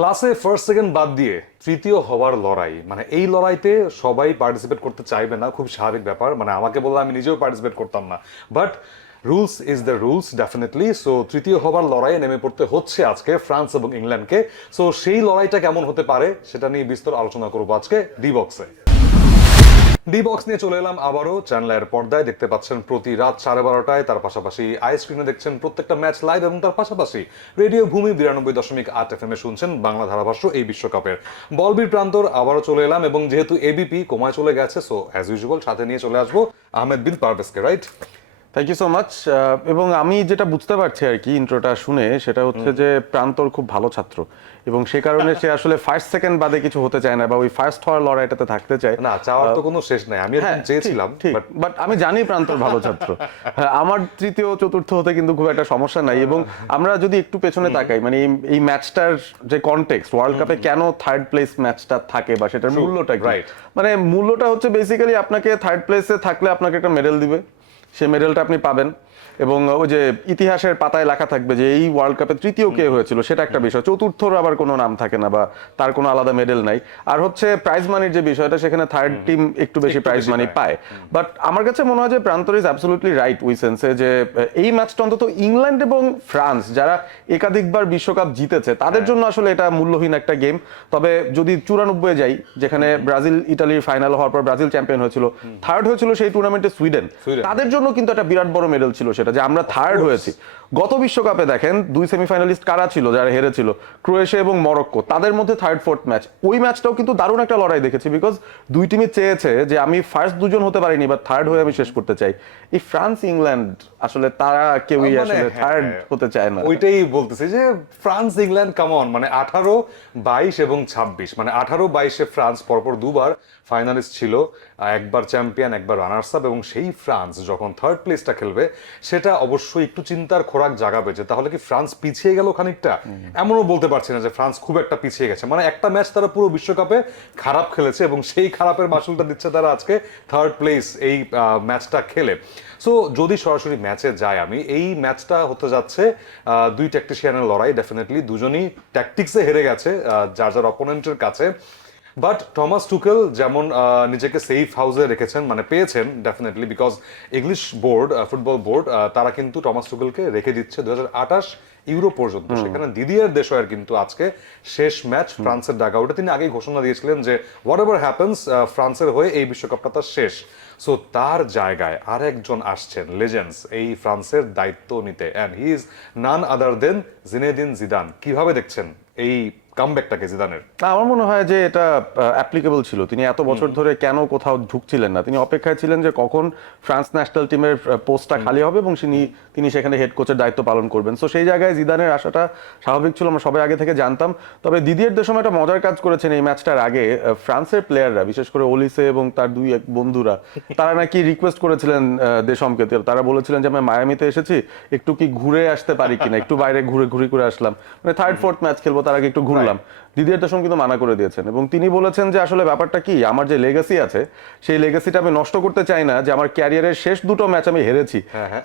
ক্লাসে first second বাদ দিয়ে তৃতীয় হওয়ার লড়াই, মানে এই লড়াইতে সবাই পার্টিসিপেট করতে চাইবে না, খুব স্বাভাবিক ব্যাপার। মানে আমাকে বললে আমি নিজেও পার্টিসিপেট করতাম না, but rules is the rules definitely. So তৃতীয় হবার লড়াইয়ে নেমে পড়তে হচ্ছে আজকে ফ্রান্স এবং ইংল্যান্ডকে। সো সেই লড়াইটা কেমন হতে পারে সেটা নিয়ে বিস্তর আলোচনা করবো আজকে ডি বক্সে। ডি বক্স নিয়ে চলে এলাম আবারও চ্যানেলের পর্দায়। দেখতে পাচ্ছেন প্রতি রাত 12:30টায়, তার পাশাপাশি আই স্ক্রিনে দেখছেন প্রত্যেকটা ম্যাচ লাইভ, এবং তার পাশাপাশি রেডিও ভূমি 92.8 FM এ শুনছেন বাংলা ধারাভাষ্য এই বিশ্বকাপের। বলবীর প্রান্তর আবারও চলে এলাম, এবং যেহেতু এবিপি কমায় চলে গেছে, সো অ্যাজ ইউজুয়াল সাথে নিয়ে চলে আসবো আহমেদ বিন পারভেজকে। Right, thank you so much. এবং আমি যেটা বুঝতে পারছি আর কি ইন্ট্রোটা শুনে, সেটা হচ্ছে যে প্রান্তর খুব ভালো ছাত্র, এবং সে কারণে সে আসলে ফার্স্ট সেকেন্ড বাদে কিছু হতে চায় না, বা ওই ফার্স্ট হওয়ার লড়াইটাতে থাকতে চায় না। চাওয়ার তো কোনো শেষ নাই, আমি এরকম চেয়েছিলাম, বাট আমি জানি প্রান্তর ভালো ছাত্র। হ্যাঁ, আমার তৃতীয় চতুর্থ হতে কিন্তু খুব একটা সমস্যা নাই। এবং আমরা যদি একটু পেছনে তাকাই, মানে এই ম্যাচটার যে কনটেক্সট, ওয়ার্ল্ড কাপে কেন থার্ড প্লেস ম্যাচটা থাকে বা সেটার মূল্যটা কি, মানে মূল্যটা হচ্ছে বেসিক্যালি আপনাকে থার্ড প্লেসে থাকলে আপনাকে একটা মেডেল দিবে, সেই মেডেলটা আপনি পাবেন, এবং ওই যে ইতিহাসের পাতায় লেখা থাকবে যে এই ওয়ার্ল্ড কাপে তৃতীয় কে হয়েছিল, সেটা একটা বিষয়। চতুর্থর আবার কোনো নাম থাকে না, বা তার কোনো আলাদা মেডেল নাই। আর হচ্ছে প্রাইজ মানির যে বিষয়টা, সেখানে থার্ড টিম একটু বেশি প্রাইজ মানি পায়। বাট আমার কাছে মনে হয় যে প্রান্তর ইজ অ্যাবসলিউটলি রাইট উই সেন্সে, যে এই ম্যাচটা অন্তত ইংল্যান্ড এবং ফ্রান্স, যারা একাধিকবার বিশ্বকাপ জিতেছে, তাদের জন্য আসলে এটা মূল্যহীন একটা গেম। তবে যদি 94 যাই, যেখানে ব্রাজিল ইটালির ফাইনাল হওয়ার পর ব্রাজিল চ্যাম্পিয়ন হয়েছিল, থার্ড হয়েছিল সেই টুর্নামেন্টে সুইডেন, তাদের জন্য কিন্তু একটা বিরাট বড় মেডেল ছিল সেটা, যে আমরা থার্ড হয়েছি। গত বিশ্বকাপে দেখেন দুই সেমিফাইনালিস্ট কারা ছিল যারা হেরেছিল, ক্রোয়েশিয়া এবং মরক্কো, তাদের মধ্যে থার্ড ফোর্থ ম্যাচ। ওই ম্যাচটাও কিন্তু দারুণ একটা লড়াই দেখেছি, বিকজ দুই টিমই চেয়েছে যে আমি ফার্স্ট দুজন হতে পারিনি, বা থার্ড হয়ে আমি শেষ করতে চাই। এই ফ্রান্স ইংল্যান্ড আসলে তারা কেউই আসলে থার্ড হতে চায় না। ওইটাই বলতেছি যে ফ্রান্স ইংল্যান্ড কাম অন, মানে 18, 22 এবং 26, মানে 18-22-এ ফ্রান্স পরপর দুবার ফাইনালিস্ট ছিল, একবার চ্যাম্পিয়ন, একবার রানার্স আপ, এবং সেই ফ্রান্স যখন থার্ড প্লেসটা খেলবে, সেটা অবশ্যই একটু চিন্তার খোরাক জাগাবে যে তাহলে কি ফ্রান্স পিছিয়ে গেল খানিকটা। এমনও বলতে পারছি না যে ফ্রান্স খুব একটা পিছিয়ে গেছে, মানে একটা ম্যাচ তারা পুরো বিশ্বকাপে খারাপ খেলেছে, এবং সেই খারাপের মাসুলটা দিচ্ছে তারা আজকে থার্ড প্লেস এই ম্যাচটা খেলে। সো যদি সরাসরি ম্যাচে যাই, আমি এই ম্যাচটা হতে যাচ্ছে দুই ট্যাকটিশিয়ানের লড়াই। ডেফিনেটলি দুজনই ট্যাকটিক্সে হেরে গেছে যার যার অপোনেন্টের কাছে, বাট টমাস টুকেল যেমন নিজেকে সেফ হাউসে রেখেছেন, মানে পেয়েছেন definitely, because English board, football board, তারা কিন্তু টমাস টুকেলকে রেখে দিচ্ছে 2028 ইউরো পর্যন্ত। সেখানে দিদিয়ার দেশয়ের কিন্তু আজকে শেষ ম্যাচ ফ্রান্সের ডাগআউটে। তিনি আগেই ঘোষণা দিয়েছিলেন যে হোয়াট এভার হ্যাপেন্স, ফ্রান্সের হয়ে এই বিশ্বকাপটা তার শেষ। সো তার জায়গায় আরেকজন আসছেন লেজেন্ডস এই ফ্রান্সের দায়িত্ব নিতে, and he is none other than Zinedine Zidane. কিভাবে দেখছেন এই কামব্যাকটাকে জিদানের? আমার মনে হয় যে এটা অ্যাপ্লিকেবল ছিল। তিনি এত বছর ধরে কেন কোথাও ঢুকছিলেন না, তিনি অপেক্ষায় ছিলেন যে কখন ফ্রান্স ন্যাশনাল টিমের পোস্টটা খালি হবে এবং তিনি সেখানে হেড কোচের দায়িত্ব পালন করবেন। সো সেই জায়গায় জিদানের আসাটা স্বাভাবিক ছিল, আমরা সবাই আগে থেকে জানতাম। তবে দিদিয়ের দেশম একটা মজার কাজ করেছেন এই ম্যাচটার আগে। ফ্রান্সের প্লেয়াররা, বিশেষ করে ওলিসে এবং তার দুই এক বন্ধুরা, তারা নাকি রিকোয়েস্ট করেছিলেন দেশমকে। তারা বলেছিলেন যে আমি মায়ামিতে এসেছি, একটু কি ঘুরে আসতে পারি কিনা, একটু বাইরে ঘুরে আসলাম, মানে থার্ড ফোর্থ ম্যাচ খেলবো, তার আগে একটু ঘুরলাম। দিদিয়ার দেশম কিন্তু মানা করে দিয়েছেন, এবং তিনি বলেছেন যে আসলে ব্যাপারটা কি, আমার যে লেগাসি আছে সেই লেগাসিটা আমি নষ্ট করতে চাই না, যে আমার ক্যারিয়ারের শেষ দুটো ম্যাচ আমি হেরেছি,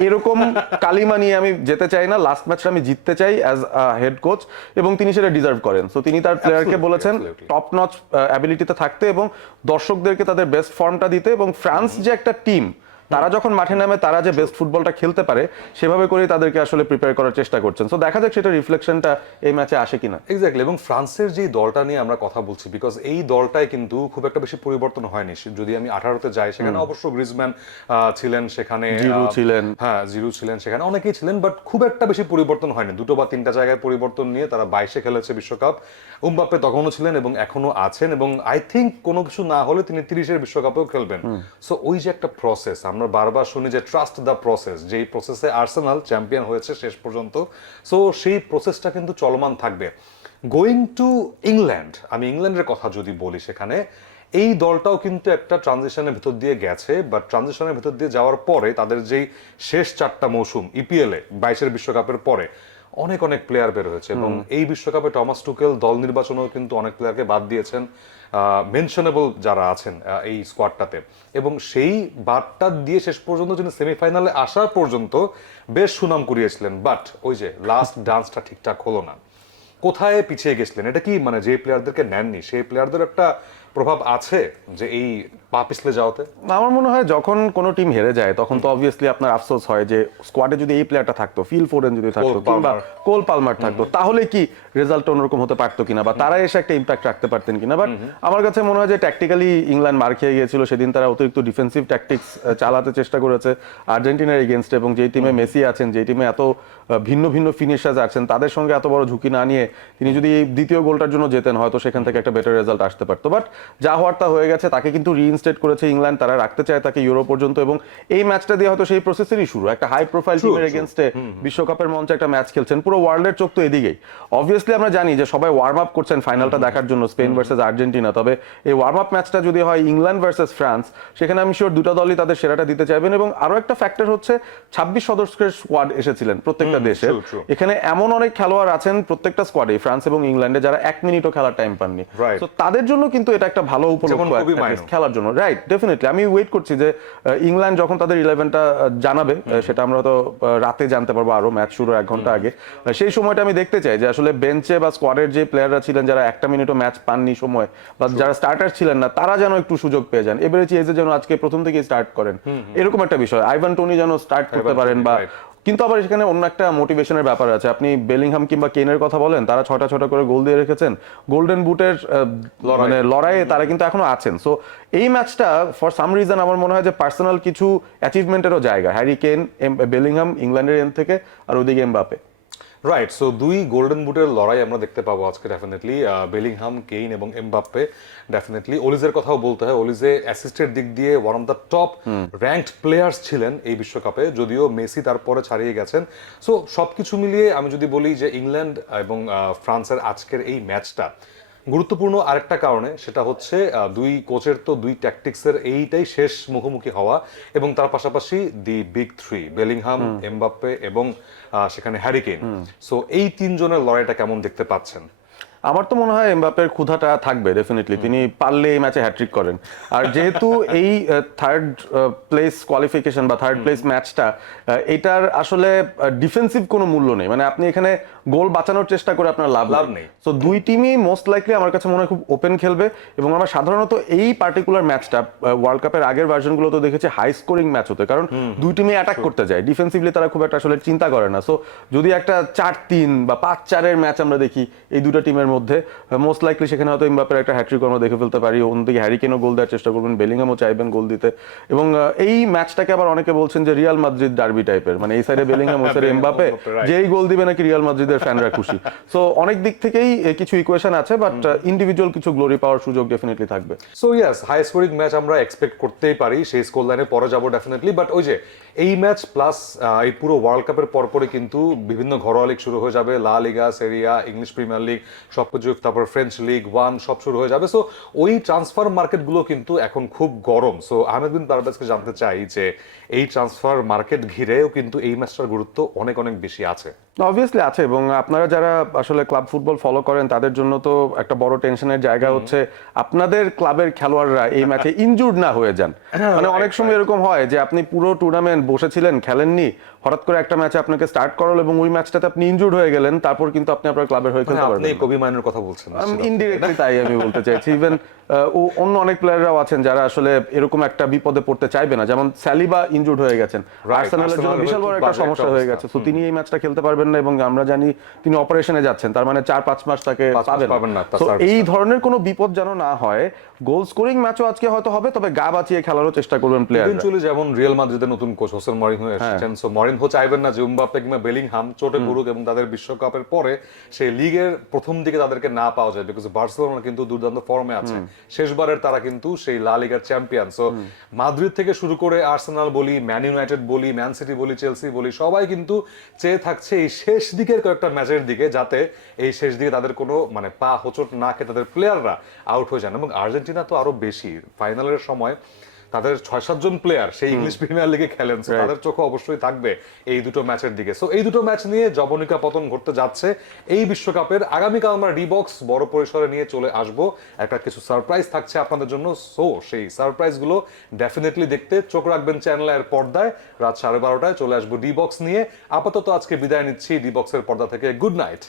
এরকম কালিমা নিয়ে আমি যেতে চাই না। লাস্ট ম্যাচটা আমি জিততে চাই অ্যাজ হেড কোচ, এবং তিনি সেটা ডিজার্ভ করেন। সো তিনি তার প্লেয়ারকে বলেছেন টপ নচ অ্যাবিলিটিতে থাকতে এবং দর্শকদেরকে তাদের বেস্ট ফর্মটা দিতে, এবং ফ্রান্স যে একটা টিম, তারা যখন মাঠে নামে তারা যে বেস্ট ফুটবলটা খেলতে পারে, সেভাবে করেই তাদেরকে আসলে প্রিপেয়ার করার চেষ্টা করছেন। সো দেখা যাক সেটা রিফ্লেকশনটা এই ম্যাচে আসে কিনা। এক্স্যাক্টলি। এবং ফ্রান্সের যে দলটা নিয়ে আমরা কথা বলছি, বিকজ এই দলটাই কিন্তু খুব একটা বেশি পরিবর্তন হয়নি। যদি আমি 18-তে যাই, সেখানে অবশ্য গ্রিজম্যান ছিলেন, সেখানে জিরু ছিলেন, হ্যাঁ জিরু ছিলেন, সেখানে অনেকেই ছিলেন, বাট খুব একটা বেশি পরিবর্তন হয়নি। 2 বা 3টা জায়গায় পরিবর্তন নিয়ে তারা 22-এ খেলেছে বিশ্বকাপ। উমবাপ্পে তখনও ছিলেন এবং এখনো আছেন, এবং আই থিঙ্ক কোনো কিছু না হলে তিনি 30-এর বিশ্বকাপেও খেলবেন। সো ওই যে একটা প্রসেস, আমরা বারবার শুনি যে ট্রাস্ট দ্য প্রসেস, যেই প্রসেসে আর্সেনাল চ্যাম্পিয়ন হয়েছে শেষ পর্যন্ত, সো সেই প্রসেসটা কিন্তু চলমান থাকবে। গোয়িং টু ইংল্যান্ড, আমি ইংল্যান্ডের কথা যদি বলি, সেখানে এই দলটাও কিন্তু একটা ট্রানজিশনের ভিতর দিয়ে গেছে, বাট ট্রানজিশনের ভিতর দিয়ে যাওয়ার পরে তাদের যেই শেষ 4টা মৌসুম ইপিএলে 22-এর বিশ্বকাপের পরে অনেক প্লেয়ার বের হয়েছে, এবং এই বিশ্বকাপে টমাস টুকেল দল নির্বাচনেও কিন্তু অনেক প্লেয়ারকে বাদ দিয়েছেন, মেনশনেবল যারা আছেন এই স্কোয়াডটাতে, এবং সেই বাদটা দিয়ে শেষ পর্যন্ত যিনি সেমিফাইনালে আসা পর্যন্ত বেশ সুনাম কুড়িয়েছিলেন। বাট ওই যে লাস্ট ডান্সটা ঠিকঠাক হলো না। কোথায় পিছিয়ে গেছিলেন? এটা কি মানে যে প্লেয়ারদেরকে নেননি সেই প্লেয়ারদের একটা প্রভাব আছে যে এই পা পিছলে যাওয়াতে? আমার মনে হয় যখন কোনো টিম হেরে যায় তখন তো অবভিয়াসলি আপনার আফসোস হয় যে স্কোয়াডে যদি এই প্লেয়ারটা থাকতো, ফিল ফোডেন যদি থাকতো কিংবা কোল পালমার থাকতো, তাহলে কি রেজাল্টটা অন্যরকম হতে পারতো কিনা বা তারা এসে একটা ইম্প্যাক্ট রাখতে পারতেন কিনা। বাট আমার কাছে মনে হয় যে ট্যাকটিক্যালি ইংল্যান্ড মার খেয়ে গিয়েছিল সেদিন। তারা অতিরিক্ত ডিফেন্সিভ ট্যাকটিক্স চালাতে চেষ্টা করেছে আর্জেন্টিনার এগেনস্টে, এবং যেই টিমে মেসি আছেন, যেই টিমে এত ভিন্ন ভিন্ন ফিনিশার্স আছেন, তাদের সঙ্গে এত বড় ঝুঁকি না নিয়ে তিনি যদি এই দ্বিতীয় গোলটার জন্য যেতেন হয়তো সেখান থেকে একটা বেটার রেজাল্ট আসতে পারতো। বাট যা হওয়ার তা হয়ে গেছে। তাকে কিন্তু রিইনস্টেট করেছে ইংল্যান্ড, তারা রাখতে চায় তাকে ইউরো পর্যন্ত, এবং এই ম্যাচটা দিয়ে হয়তো সেই প্রসেসেরই শুরু। একটা হাই প্রোফাইল টিমের এগেনস্টে বিশ্বকাপের মঞ্চে একটা ম্যাচ খেলছেন, পুরো ওয়ার্ল্ডের চোখ তো এদিকেই। অবভিয়াসলি আমরা জানি যে সবাই ওয়ার্ম আপ করছেন ফাইনালটা দেখার জন্য, স্পেন ভার্সেস আর্জেন্টিনা। তবে এই ওয়ার্ম আপ ম্যাচটা যদি হয় ইংল্যান্ড ভার্সেস ফ্রান্স, সেখানে আমি শিওর দুটো দলই তাদের সেরাটা দিতে চাইবেন। এবং আরো একটা ফ্যাক্টর হচ্ছে 26 সদস্যের স্কোয়াড এসেছিলেন প্রত্যেকটা দেশের। এখানে এমন অনেক খেলোয়াড় আছেন প্রত্যেকটা স্কোয়াডে, ফ্রান্স এবং ইংল্যান্ডে, যারা 1 মিনিটও খেলার টাইম পাননি। তো তাদের জন্য কিন্তু এটা একটা ভালো উপলক্ষ খেলার জন্য। রাইট, ডেফিনেটলি আমি ওয়েট করছি যে ইংল্যান্ড যখন তাদের 11টা জানাবে, সেটা আমরা হয়তো রাতে জানতে পারবো, আরো ম্যাচ শুরু 1 ঘন্টা আগে। সেই সময়টা আমি দেখতে চাই যে আসলে বেঞ্চে বা স্কোয়াডের যে প্লেয়াররা ছিলেন যারা 1টা মিনিটও ম্যাচ পাননি সময়, বা যারা স্টার্টার ছিলেন না, তারা যেন একটু সুযোগ পেয়ে যান। এবারে চিয়েজে যেন আজকে প্রথম থেকে স্টার্ট করেন, এরকম একটা বিষয়। আইভান টোনি যেন স্টার্ট করতে পারেন। বা কিন্তু আবার এখানে অন্য একটা মোটিভেশনের ব্যাপার আছে। আপনি বেলিংহাম কিংবা কেনের কথা বলেন, তারা 6টা করে গোল দিয়ে রেখেছেন, গোল্ডেন বুটের মানে লড়াইয়ে তারা কিন্তু এখনো আছেন। সো এই ম্যাচটা ফর সাম রিজন আমার মনে হয় যে পার্সোনাল কিছু অ্যাচিভমেন্টেরও জায়গা। হ্যারি কেন, বেলিংহাম ইংল্যান্ডের এন্ড থেকে, আর ওদিকে এমবাপে। রাইট, সো 2 গোল্ডেন বুটের লড়াই আমরা দেখতে পাবো আজকে ডেফিনেটলি, বেলিংহাম, কেইন এবং এমবাপ্পে। ডেফিনেটলি ওলিজের কথাও বলতে হয়। ওলিজে অ্যাসিস্টের দিক দিয়ে one of the top ranked players ছিলেন এই বিশ্বকাপে, যদিও মেসি তারপরে ছাড়িয়ে গেছেন। সো সবকিছু মিলিয়ে আমি যদি বলি যে ইংল্যান্ড এবং ফ্রান্সের আজকের এই ম্যাচটা গুরুত্বপূর্ণ আরেকটা কারণে, সেটা হচ্ছে 2 কোচের তো 2 ট্যাকটিক্সের এইটাই শেষ মুখোমুখি হওয়া, এবং তার পাশাপাশি দি বিগ 3 বেলিংহাম, এমবাপ্পে এবং সেখানে হ্যারি কেইন। সো এই 3 জনের লড়াইটা কেমন দেখতে পাচ্ছেন? আমার তো মনে হয় এমবাপ্পের ক্ষুধাটা থাকবে ডেফিনেটলি, তিনি পারলে এই ম্যাচে হ্যাট্রিক করেন। আর যেহেতু এই থার্ড প্লেস কোয়ালিফিকেশন বা থার্ড প্লেস ম্যাচটা, এটার আসলে ডিফেন্সিভ কোনো মূল্য নেই। মানে আপনি এখানে গোল বাঁচানোর চেষ্টা করে আপনার লাভ নেই। তো 2 টিমই মোস্ট লাইকলি আমার কাছে মনে হয় খুব ওপেন খেলবে। এবং আমরা সাধারণত এই পার্টিকুলার ম্যাচটা ওয়ার্ল্ড কাপের আগের ভার্সনগুলো তো দেখেছি হাই স্কোরিং ম্যাচ হতে, কারণ 2 টিমই অ্যাটাক করতে যায়, ডিফেন্সিভলি তারা খুব একটা আসলে চিন্তা করে না। সো যদি একটা 4-3 বা 5-4 ম্যাচ আমরা দেখি এই দুটো টিমের মধ্যে, মোস্ট লাইকলি সেখানে হয়তো এমবাপ্পের একটা হ্যাট্রিক আমরা দেখে ফেলতে পারি। অন্যদিকে হ্যারি কেনও গোল দেওয়ার চেষ্টা করবেন, বেলিংহামও চাইবেন গোল দিতে। এবং এই ম্যাচটাকে আবার অনেকে বলছেন যে রিয়াল মাদ্রিদ ডার্বি টাইপের, মানে এই সাইডে বেলিংহাম, ওই সাইডে এমবাপ্পে, যেই গোল দিবে নাকি রিয়াল মাদ্রিদের ফ্যানরা খুশি। সো অনেক দিক থেকেই কিছু ইকুয়েশন আছে, বাট ইন্ডিভিজুয়াল কিছু গ্লোরি পাওয়ার সুযোগ ডেফিনেটলি থাকবে। So yes, high scoring match আমরা এক্সপেক্ট করতেই পারি, সেই স্কোর লাইনে পরে যাবো ডেফিনেটলি। বাট ওই যে এই ম্যাচ প্লাস এই পুরো ওয়ার্ল্ড কাপের পরপরই কিন্তু বিভিন্ন ঘরোয়া লিগ শুরু হয়ে যাবে, লা লিগা, সেরিয়া, ইংলিশ প্রিমিয়ার লিগ সবকিছু, তারপর ফ্রেঞ্চ লিগ 1 সব শুরু হয়ে যাবে। সো ওই ট্রান্সফার মার্কেটগুলো কিন্তু এখন খুব গরম। সো আহমেদ বিন পারভেজকে জানতে চাই যে এই ট্রান্সফার মার্কেট ঘিরেও কিন্তু এই ম্যাচটার গুরুত্ব অনেক অনেক বেশি আছে। অবভিয়াসলি আছে, এবং আপনারা যারা আসলে ক্লাব ফুটবল ফলো করেন তাদের জন্য তো একটা বড় টেনশনের জায়গা হচ্ছে আপনাদের ক্লাবের খেলোয়াড়রা এই ম্যাচে ইনজুর্ড না হয়ে যান। মানে অনেক সময় এরকম হয় যে আপনি পুরো টুর্নামেন্ট বসেছিলেন, খেলেননি, হঠাৎ করে একটা ম্যাচে আপনাকে স্টার্ট করালো এবং ওই ম্যাচটাতে আপনি ইনজুর্ড হয়ে গেলেন, তারপর কিন্তু আপনি আপনার ক্লাবের হয়ে খেলতে পারবেন। আপনি কবি মাইনের কথা বলছেন ইনডিরেক্টলি, তাই আমি বলতে চাইছি। ইভেন অন্য অনেক প্লেয়াররাও আছেন যারা আসলে এরকম একটা বিপদে পড়তে চাইবে না, যেমন সালিবা ইনজুর্ড হয়ে গেছেন, আর্সেনালের জন্য বিশাল বড় একটা সমস্যা হয়ে গেছে। তো তিনি এই ম্যাচটা খেলতে পারবেন না, এবং আমরা জানি তিনি অপারেশনে যাচ্ছেন, তার মানে 4-5 মাস তাকে পাবেন না। তো এই ধরনের কোনো বিপদ যেন না হয়। গোল স্কোরিং ম্যাচও আজকে হয়তো হবে, তবে গা বাঁচিয়ে খেলারও চেষ্টা করবেন প্লেয়ার। ইভেন্চুয়ালি যেমন রিয়াল মাদ্রিদের নতুন কোচ হোসে মরিনহো এসেছেন, সো মরিনহো চাইবেন না যে এমবাপ্পে কিংবা বেলিংহাম চোটে পড়ুক এবং তাদের বিশ্বকাপের পরে সেই লিগের প্রথম দিকে তাদেরকে না পাওয়া যায়, বিকজ বার্সেলোনা কিন্তু দুর্দান্ত ফর্মে আছে, শেষবারের তারা কিন্তু সেই লা লিগার চ্যাম্পিয়ন। সো মাদ্রিদ থেকে শুরু করে আর্সেনাল বলি, ম্যান ইউনাইটেড বলি, ম্যান সিটি বলি, চেলসি বলি, সবাই কিন্তু চেয়ে থাকছে এই শেষ দিকের কয়েকটা ম্যাচের দিকে, যাতে এই শেষ দিকে তাদের কোনো মানে পা হোঁচট না খেয়ে তাদের প্লেয়াররা আউট হয়ে যান। এবং আর্জেন্টিনা তো আরো বেশি, ফাইনালের সময় তাদের 6-7 জন প্লেয়ার সেই ইংলিশ প্রিমিয়ার লিগে খেলেন, তাদের চোখ অবশ্যই থাকবে এই দুটো ম্যাচের দিকে। সো এই দুটো ম্যাচ নিয়ে জবনিকা পতন ঘটতে যাচ্ছে এই বিশ্বকাপের। আগামীকাল আমরা রিবক্স বড় পরিসরে নিয়ে চলে আসব, একটা কিছু সারপ্রাইজ থাকছে আপনাদের জন্য। সো সেই সারপ্রাইজ গুলো ডেফিনেটলি দেখতে চোখ রাখবেন চ্যানেলের পর্দায়। রাত 12:30টায় চলে আসবো ডিবক্স নিয়ে। আপাতত আজকে বিদায় নিচ্ছি ডিবক্সের পর্দা থেকে। Good night.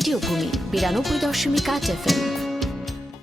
রেডিও ভূমি 92.8 FM।